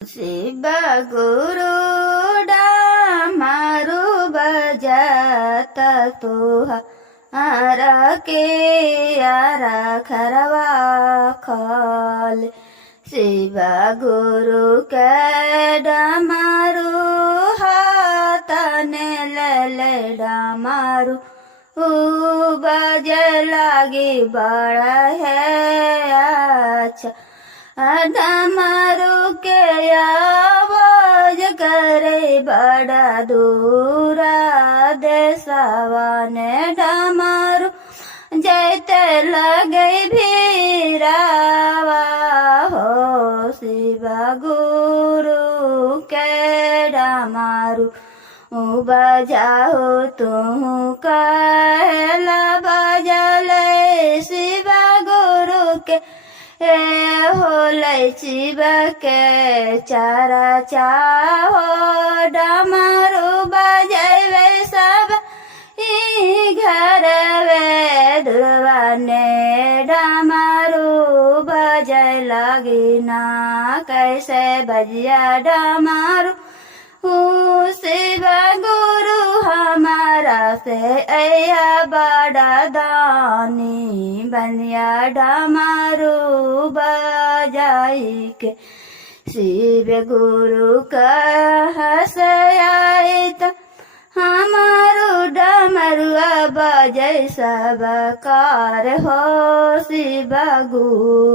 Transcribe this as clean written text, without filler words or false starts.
शिव गुरु डामरू बजात तुहारा के यारा खरवा खोल। शिव गुरु के डामरू हाथ ने ले डामरू बजे लागी बड़ा है अच्छा। डमरू के आवाज करे बड़ा दूरा देशवा ने डमरू जैते लगे भीरावा हो। शिव गुरु के डमरू बजाओ तू कहला बजले शिव गुरु के होलै शिव के चारा चाहो। डमरू बजेवे सब ई घर वे दुर्वा ने डमरू बजे लगी ना कैसे बजिया डमरू शिव गुरु हमारा से ऐया बड़ा दानी बनिया डमरू बजाई के। शिव गुरु कहस आए त हमारू डमरू बजै सब कार हो। शिव गुरु